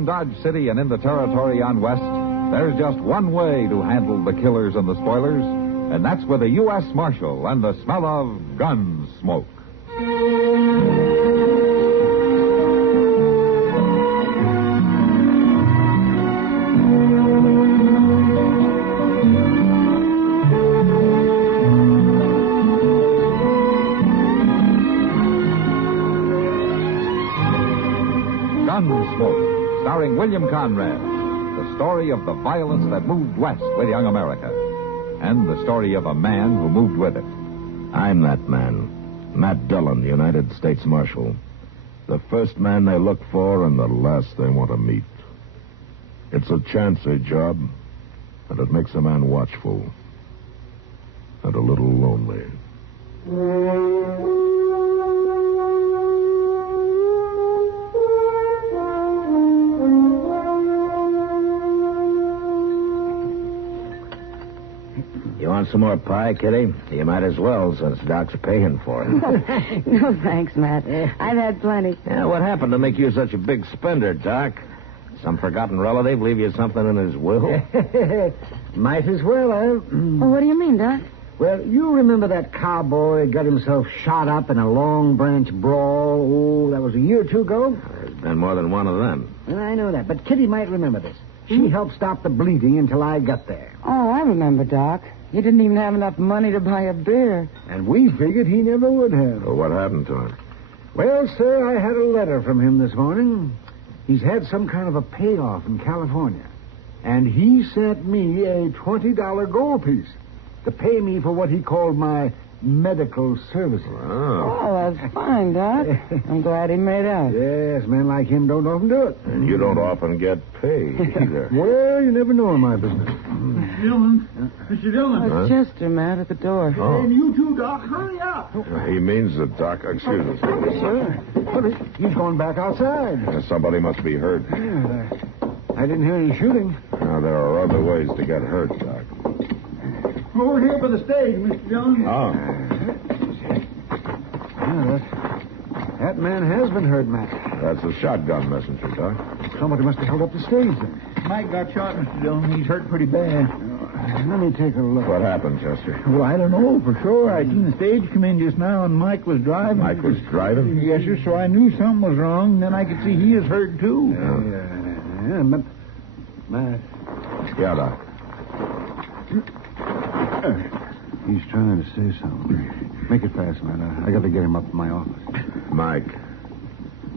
around Dodge City and in the territory on West, there's just one way to handle the killers and the spoilers, and that's with a U.S. Marshal and the smell of Gunsmoke. Gunsmoke, starring William Conrad, the story of the violence that moved west with young America, and the story of a man who moved with it. I'm that man, Matt Dillon, United States Marshal. The first man they look for and the last they want to meet. It's a chancy job, and it makes a man watchful and a little lonely. You want some more pie, Kitty? You might as well, since Doc's paying for it. No, thanks, Matt. I've had plenty. Yeah, what happened to make you such a big spender, Doc? Some forgotten relative leave you something in his will? Might as well, Well, what do you mean, Doc? Well, you remember that cowboy got himself shot up in a Long Branch brawl? Oh, that was a year or two ago? There's been more than one of them. Well, I know that, but Kitty might remember this. She helped stop the bleeding until I got there. Oh, I remember, Doc. You didn't even have enough money to buy a beer. And we figured he never would have. Well, what happened to him? Well, sir, I had a letter from him this morning. He's had some kind of a payoff in California. And he sent me a $20 gold piece to pay me for what he called my medical services. Oh, that's fine, Doc. I'm glad he made out. Yes, men like him don't often do it. And you don't often get paid either. Well, you never know in my business. Mr. Dillon. Mr. Dillon. Oh, it's Chester, Matt, at the door. Oh. And you too, Doc. Hurry up. He means that Doc... Excuse us. Sir, he's going back outside. Somebody must be hurt. Yeah, I didn't hear any shooting. Now, there are other ways to get hurt, Doc. Over here by the stage, Mr. Dillon. Oh. Yeah, that man has been hurt, Matt. That's a shotgun messenger, Doc. Somebody must have held up the stage then. Mike got shot, Mr. Dillon. He's hurt pretty bad. Let me take a look. What happened, Chester? Well, I don't know for sure. I seen the stage come in just now, and Mike was driving. Mike was driving? Yes, sir, so I knew something was wrong. Then I could see he is hurt, too. Yeah, but... Matt... Yeah, Doc. He's trying to say something. Make it fast, man. I got to get him up to my office. Mike,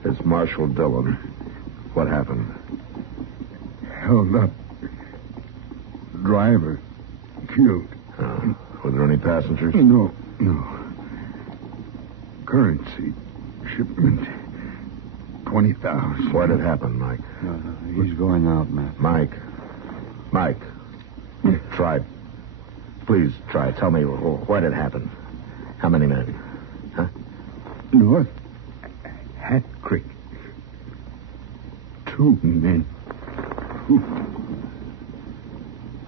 it's Marshal Dillon. What happened? Held up. Driver. Killed. Were there any passengers? No. Currency. Shipment. 20,000. What had happened, Mike? No. He's going out, Matt. Mike. Try. Please, try. Tell me what had happened. How many men? Huh? North Hat Creek. 2 men.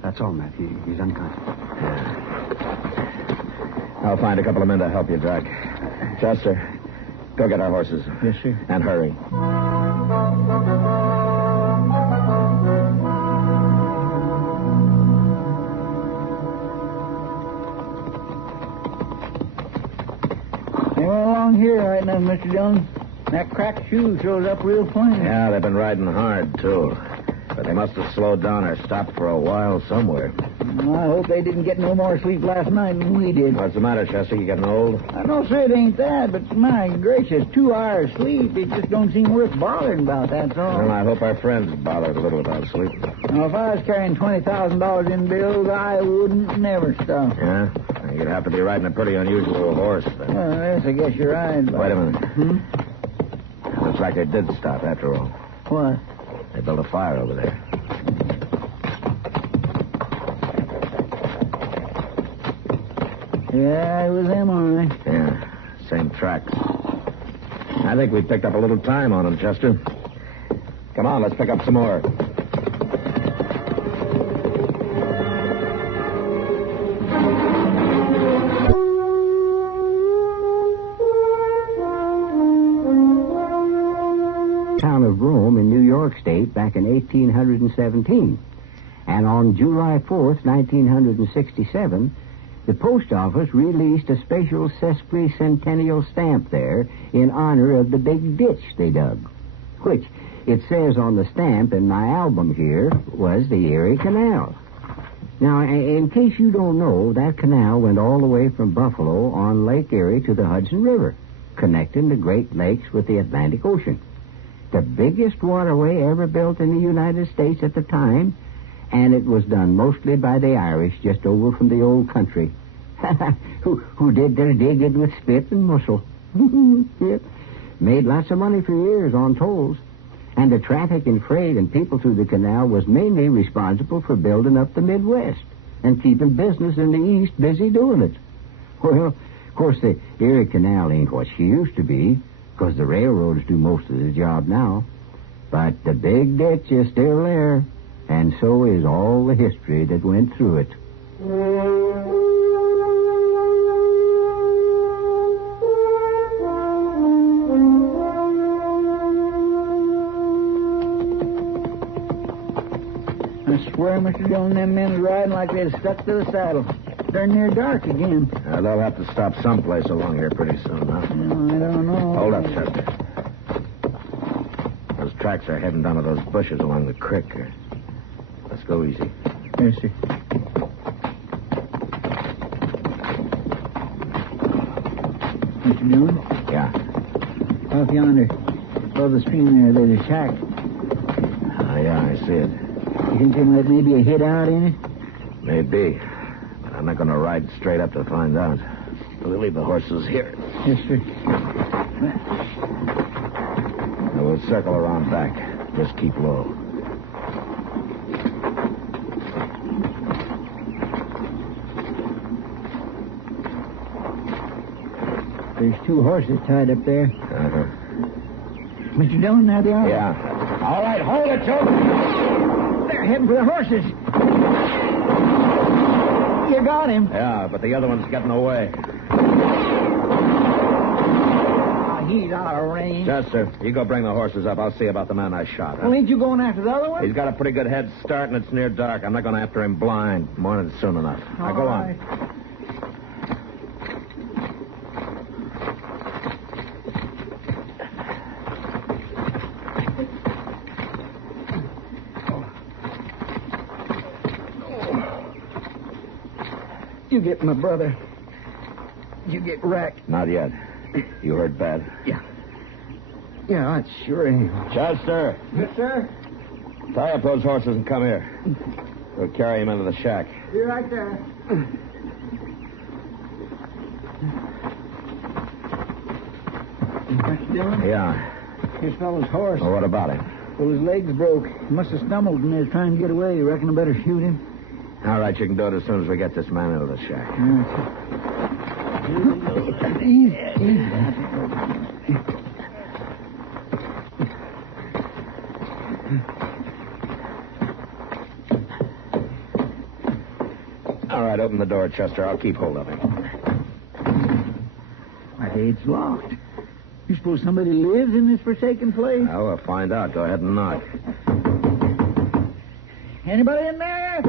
That's all, Matt. He's unconscious. Yeah. I'll find a couple of men to help you, Doc. Chester, go get our horses. Yes, sir. And hurry. They went along here right now, Mr. Dillon. That cracked shoe shows up real plain. Yeah, they've been riding hard, too. But they must have slowed down or stopped for a while somewhere. Well, I hope they didn't get no more sleep last night than we did. What's the matter, Chester? You getting old? I don't say it ain't that, but my gracious, 2 hours sleep, it just don't seem worth bothering about, that's all. Well, I hope our friends bothered a little about sleeping. Now, if I was carrying $20,000 in bills, I wouldn't never stop. Yeah? You'd have to be riding a pretty unusual horse, then. Well, yes, I guess you're right. But... Wait a minute. Looks like they did stop after all. What? They built a fire over there. Yeah, it was them, all right. Yeah, same tracks. I think we picked up a little time on them, Chester. Come on, let's pick up some more. Town of Rome in New York York State back in 1817. And on July 4th, 1967, the post office released a special sesquicentennial stamp there in honor of the big ditch they dug, which, it says on the stamp in my album here, was the Erie Canal. Now, in case you don't know, that canal went all the way from Buffalo on Lake Erie to the Hudson River, connecting the Great Lakes with the Atlantic Ocean. The biggest waterway ever built in the United States at the time, and it was done mostly by the Irish just over from the old country, who did their digging with spit and muscle. Yep. Made lots of money for years on tolls. And the traffic and freight and people through the canal was mainly responsible for building up the Midwest and keeping business in the East busy doing it. Well, of course, the Erie Canal ain't what she used to be, because the railroads do most of the job now. But the big ditch is still there, and so is all the history that went through it. I swear, Mr. Dillon, them men riding like they'd stuck to the saddle. They're near dark again. They'll have to stop someplace along here pretty soon, huh? I don't know. Hold up, Chester. Those tracks are heading down to those bushes along the creek. Let's go easy. Yes, sir. Mr. Dillon? Yeah. Off yonder, above the stream there's a shack. Oh, yeah, I see it. You think there might maybe a hid out in it? Maybe. But I'm not going to ride straight up to find out. We'll leave the horses here. Yes, sir. Now we'll circle around back. Just keep low. There's two horses tied up there. Uh-huh. Mr. Dillon, there they are. Yeah. All right, hold it, Joe. They're heading for the horses. You got him. Yeah, but the other one's getting away. He's out of range. Chester, you go bring the horses up. I'll see about the man I shot. Huh? Well, ain't you going after the other one? He's got a pretty good head start, and it's near dark. I'm not going after him blind. Morning's soon enough. Now go on. You get my brother. You get wrecked. Not yet. You hurt bad? Yeah. Yeah, that's sure ain't. Chester. Yes, sir. Tie up those horses and come here. We'll carry him into the shack. Be right there. Mr. Dillon? Yeah. His fellow's horse. Well, what about him? Well, his legs broke. He must have stumbled when they was trying to get away. You reckon I better shoot him? All right, you can do it as soon as we get this man into the shack. All right, open the door, Chester. I'll keep hold of him. My gate's locked. You suppose somebody lives in this forsaken place? Well, we'll find out. Go ahead and knock. Anybody in there?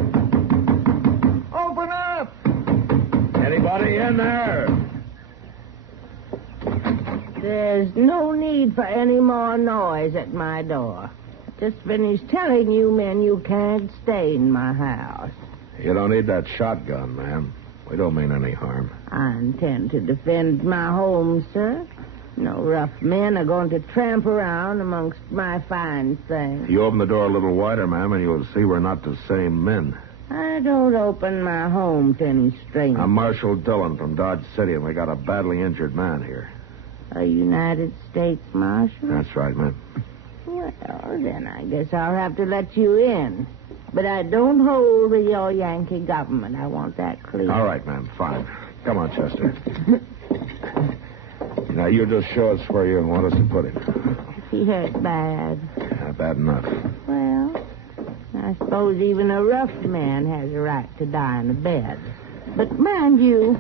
Open up! Anybody in there? There's no need for any more noise at my door. Just finished telling you men you can't stay in my house. You don't need that shotgun, ma'am. We don't mean any harm. I intend to defend my home, sir. No rough men are going to tramp around amongst my fine things. You open the door a little wider, ma'am, and you'll see we're not the same men. I don't open my home to any strangers. I'm Marshal Dillon from Dodge City, and we got a badly injured man here. A United States Marshal? That's right, ma'am. Well, then I guess I'll have to let you in. But I don't hold with your Yankee government. I want that clear. All right, ma'am. Fine. Come on, Chester. Now, you just show us where you want us to put him. He hurt bad. Yeah, bad enough. Well, I suppose even a rough man has a right to die in a bed. But mind you,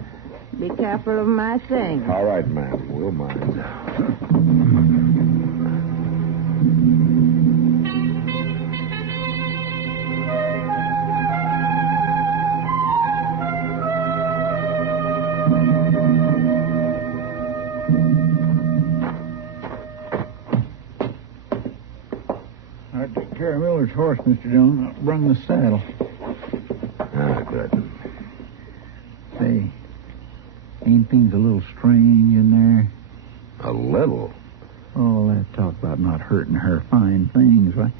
be careful of my things. All right, ma'am. We'll mind. horse, Mr. Dillon. I'll bring the saddle. Ah, good. Say, ain't things a little strange in there? A little? Oh, that talk about not hurting her fine things. Why,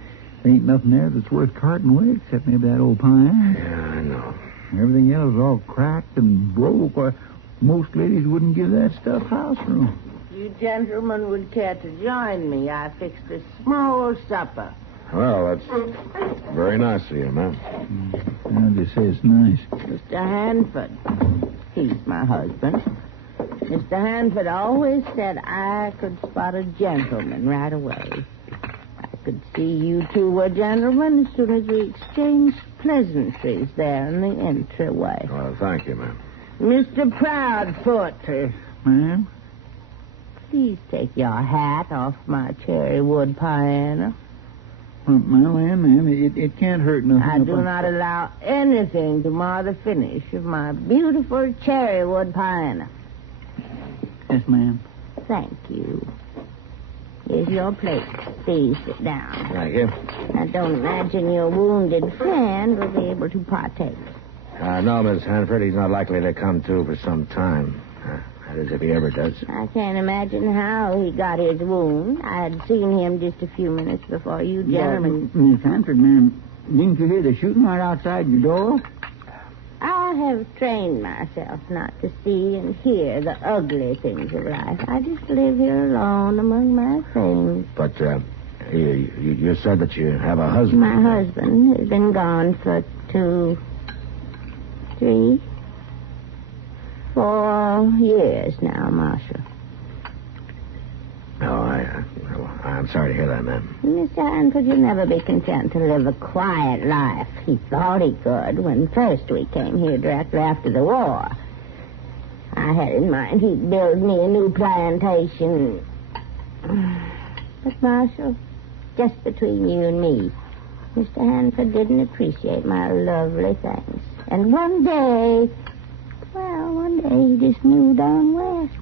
there ain't nothing there that's worth carting away except maybe that old pine. Yeah, I know. Everything else is all cracked and broke. Why, most ladies wouldn't give that stuff house room. You gentlemen would care to join me. I fixed a small supper. Well, that's very nice of you, ma'am. I'll just say it's nice. Mr. Hanford. He's my husband. Mr. Hanford always said I could spot a gentleman right away. I could see you two were gentlemen as soon as we exchanged pleasantries there in the entryway. Well, thank you, ma'am. Mr. Proudfoot. Ma'am? Please take your hat off my cherry wood piano. My land, ma'am, it can't hurt nothing. I do not allow anything to mar the finish of my beautiful cherry wood piano. Yes, ma'am. Thank you. Here's your plate. Please sit down. Thank you. I don't imagine your wounded friend will be able to partake. No, Miss Hanford, he's not likely to come to for some time. That is, if he ever does. I can't imagine how he got his wound. I had seen him just a few minutes before you gentlemen... Miss Hanford, ma'am, didn't you hear the shooting right outside your door? I have trained myself not to see and hear the ugly things of life. I just live here alone among my things. But, you said that you have a husband. My husband has been gone for 2, 3, 4 years now, Marshal. Oh, I'm sorry to hear that, ma'am. Mr. Hanford, you'll never be content to live a quiet life. He thought he could when first we came here directly after the war. I had in mind he'd build me a new plantation. But, Marshal, just between you and me, Mr. Hanford didn't appreciate my lovely things. And one day he just moved on west.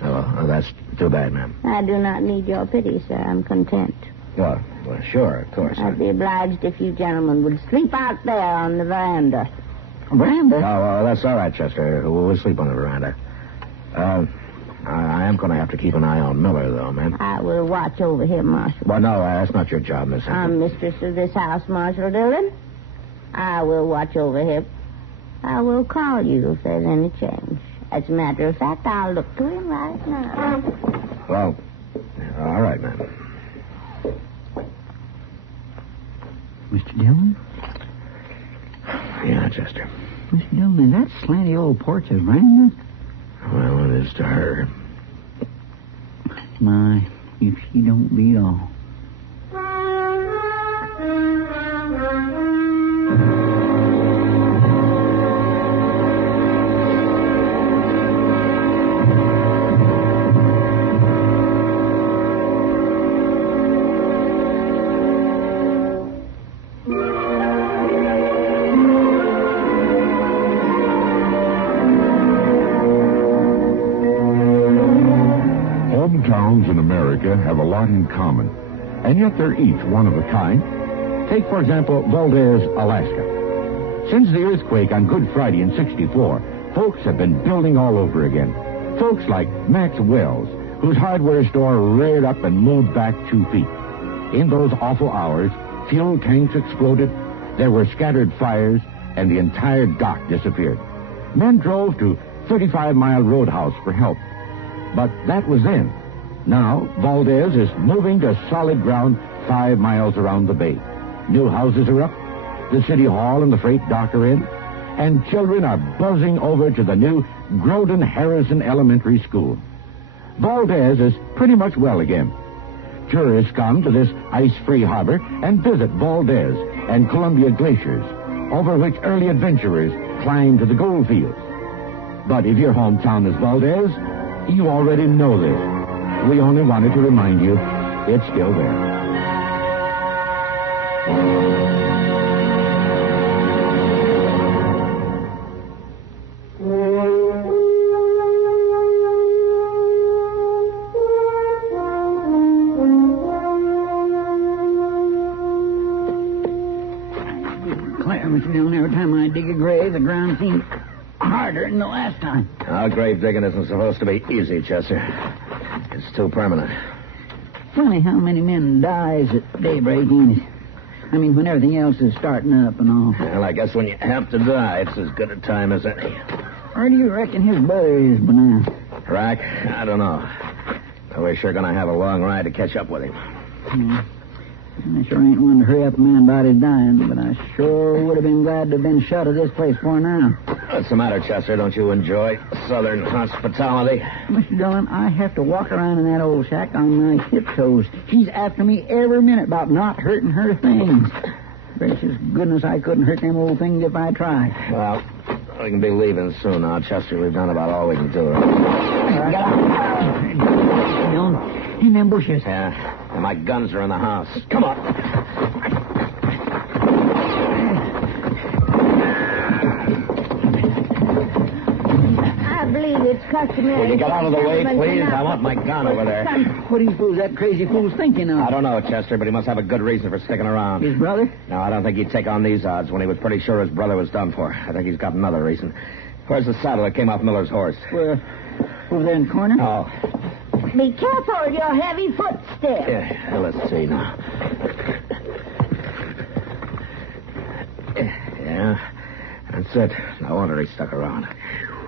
Oh, that's too bad, ma'am. I do not need your pity, sir. I'm content. Well, sure, of course. I'd be obliged if you gentlemen would sleep out there on the veranda. Veranda? Oh, well, that's all right, Chester. We'll sleep on the veranda. I am going to have to keep an eye on Miller, though, ma'am. I will watch over him, Marshal. Well, no, that's not your job, Miss Hanford. I'm mistress of this house, Marshal Dillon. I will watch over him. I will call you if there's any change. As a matter of fact, I'll look to him right now. Well, all right, ma'am. Mr. Dillon? Yeah, Chester. Mr. Dillon, is that slanty old porch a veranda? Well, it is to her. My, if she don't beat all. Hometowns in America have a lot in common, and yet they're each one of a kind. Take, for example, Valdez, Alaska. Since the earthquake on Good Friday in '64, folks have been building all over again. Folks like Max Wells, whose hardware store reared up and moved back 2 feet. In those awful hours, fuel tanks exploded, there were scattered fires, and the entire dock disappeared. Men drove to 35-mile Roadhouse for help. But that was then. Now, Valdez is moving to solid ground 5 miles around the bay. New houses are up, the city hall and the freight dock are in, and children are buzzing over to the new Groden Harrison Elementary School. Valdez is pretty much well again. Tourists come to this ice-free harbor and visit Valdez and Columbia glaciers, over which early adventurers climb to the gold fields. But if your hometown is Valdez, you already know this. We only wanted to remind you it's still there. dig a grave, the ground seemed harder than the last time. Our grave digging isn't supposed to be easy, Chester. It's too permanent. Funny how many men dies at daybreak, ain't it? I mean, when everything else is starting up and all. Well, I guess when you have to die, it's as good a time as any. Where do you reckon his brother is by now? Rack? I don't know. We're sure going to have a long ride to catch up with him. I sure ain't one to hurry up a man about his dying, but I sure would have been glad to have been shut of this place for now. What's the matter, Chester? Don't you enjoy Southern hospitality? Mr. Dillon, I have to walk around in that old shack on my tiptoes. She's after me every minute about not hurting her things. Gracious goodness, I couldn't hurt them old things if I tried. Well, we can be leaving soon now, Chester. We've done about all we can do. Get out. Dillon, in them bushes. Yeah, and my guns are in the house. Come on. I believe it's customary. Will you get out of the way, gentlemen, please? to I want my gun over there. What do you suppose that crazy fool's thinking of? I don't know, Chester, but he must have a good reason for sticking around. His brother? No, I don't think he'd take on these odds when he was pretty sure his brother was done for. I think he's got another reason. Where's the saddle that came off Miller's horse? Well, over there in the corner? Oh. Be careful of your heavy footsteps. Yeah, let's see now. Yeah, that's it. No wonder he stuck around.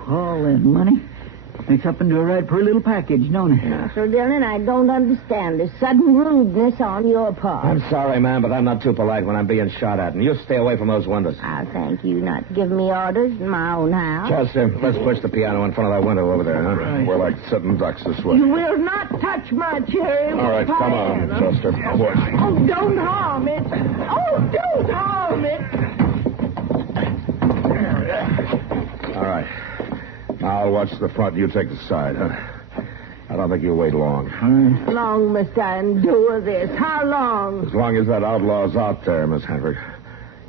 All that money. Makes up into a right pretty little package, don't it? Master Dillon, I don't understand this sudden rudeness on your part. I'm sorry, ma'am, but I'm not too polite when I'm being shot at. And you stay away from those windows. I'll thank you not to give me orders in my own house. Chester, let's push the piano in front of that window over there, huh? We're like sitting ducks this way. You will not touch my cherry. All right, come on, Chester. Oh, don't harm it. Oh, don't harm it. All right. I'll watch the front. You take the side, huh? I don't think you'll wait long. How long must I endure this? How long? As long as that outlaw's out there, Miss Hanford.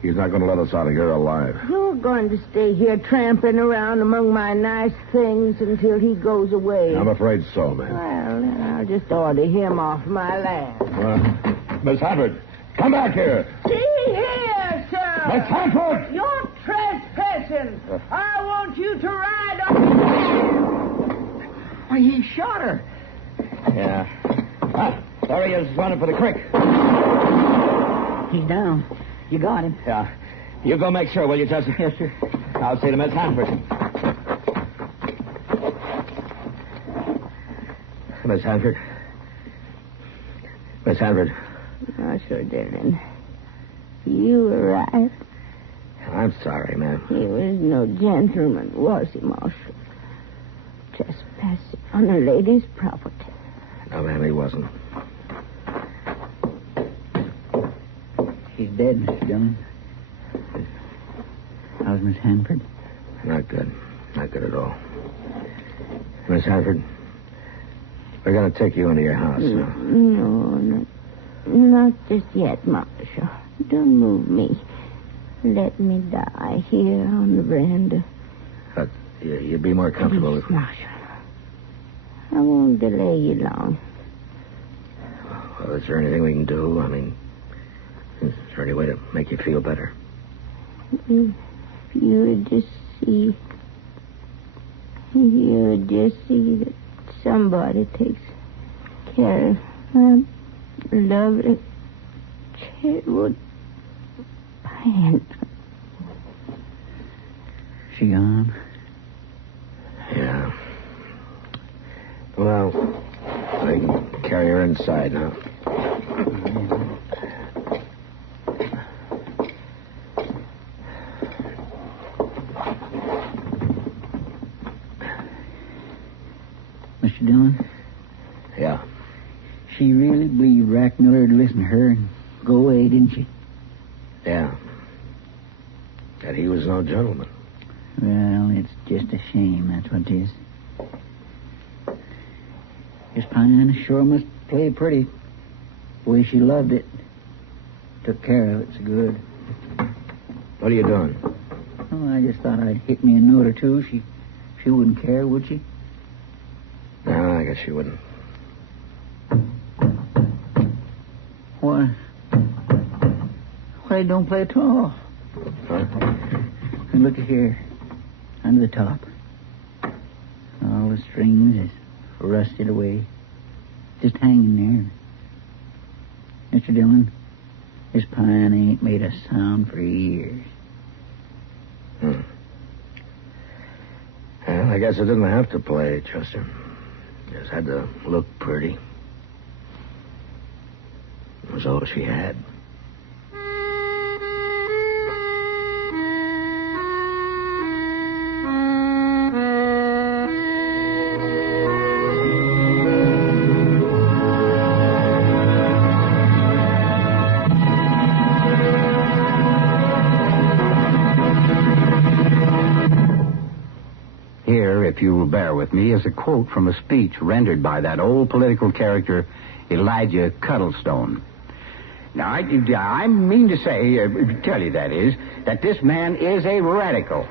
He's not going to let us out of here alive. You're going to stay here tramping around among my nice things until he goes away. I'm afraid so, ma'am. Well, then I'll just order him off my land. Miss Hanford, come back here. See here, sir. Miss Hanford! You're trespassing. I want you to ride on... Why, he shot her. Yeah. Ah, there he is, running for the creek. He's down. You got him. Yeah. You go make sure, will you, Chester? Yes, sir. I'll see to Miss Hanford. Miss Hanford. Miss Hanford. Marshal Dillon, you were right. I'm sorry, ma'am. He was no gentleman, was he, Marshal? Trespassing on a lady's property. No, ma'am, he wasn't. He's dead, Mr. Dillon. How's Miss Hanford? Not good. Not good at all. Miss Hanford, we're going to take you into your house now. No, not just yet, Marshal. Don't move me. Let me die here on the veranda. But you'd be more comfortable if... Marshal, I won't delay you long. Well, is there anything we can do? I mean, is there any way to make you feel better? If you would just see... that somebody takes care of my lovely cherrywood pine. She gone? Yeah. Well, I can carry her inside now. Mr. Dillon? Yeah. She really believed Rack Miller would listen to her and go away, didn't she? Yeah. That he was no gentleman. Well, it's just a shame, that's what it is. This pine sure must play pretty. The way she loved it. Took care of it so good. What are you doing? Oh, I just thought I'd hit me a note or two. She wouldn't care, would she? No, I guess she wouldn't. Why, don't play at all? Huh? And look here, under the top. All the strings is rusted away. Just hanging there. Mr. Dillon, this pine ain't made a sound for years. Well, I guess I didn't have to play, Chester. Just had to look pretty. It was all she had. If you will bear with me, is a quote from a speech rendered by that old political character, Elijah Cuddlestone. Now, I mean to say, tell you that is, that this man is a radical,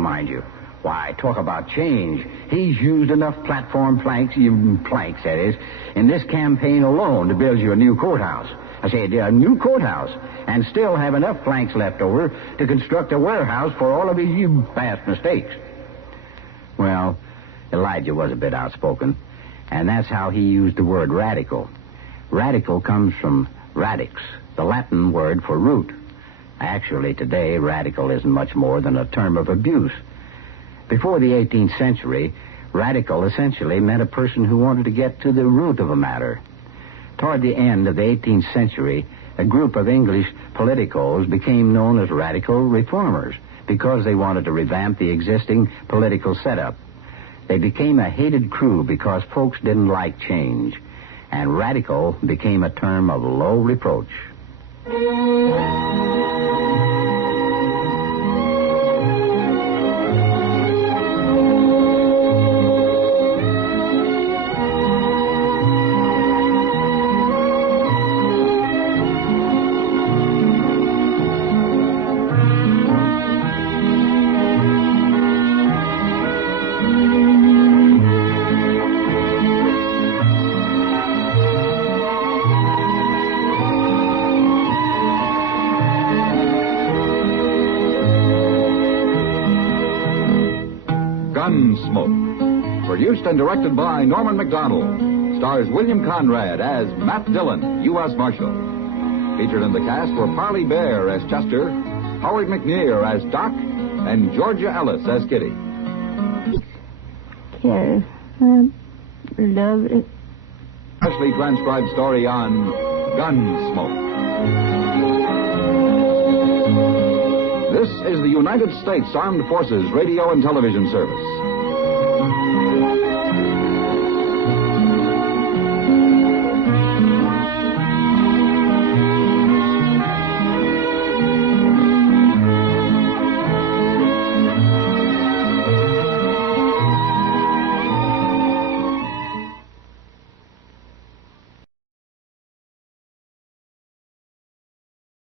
mind you. Why, talk about change. He's used enough platform planks, that is, in this campaign alone to build you a new courthouse. I say a new courthouse, and still have enough planks left over to construct a warehouse for all of his past mistakes. Well, Elijah was a bit outspoken, and that's how he used the word radical. Radical comes from radix, the Latin word for root. Actually, today, radical isn't much more than a term of abuse. Before the 18th century, radical essentially meant a person who wanted to get to the root of a matter. Toward the end of the 18th century, a group of English politicos became known as radical reformers, because they wanted to revamp the existing political setup. They became a hated crew because folks didn't like change, and radical became a term of low reproach. Gunsmoke, produced and directed by Norman Macdonnell, stars William Conrad as Matt Dillon, U.S. Marshal. Featured in the cast were Parley Bear as Chester, Howard McNear as Doc, and Georgia Ellis as Kitty. Carrie, I love it. Specially transcribed story on Gunsmoke. This is the United States Armed Forces Radio and Television Service.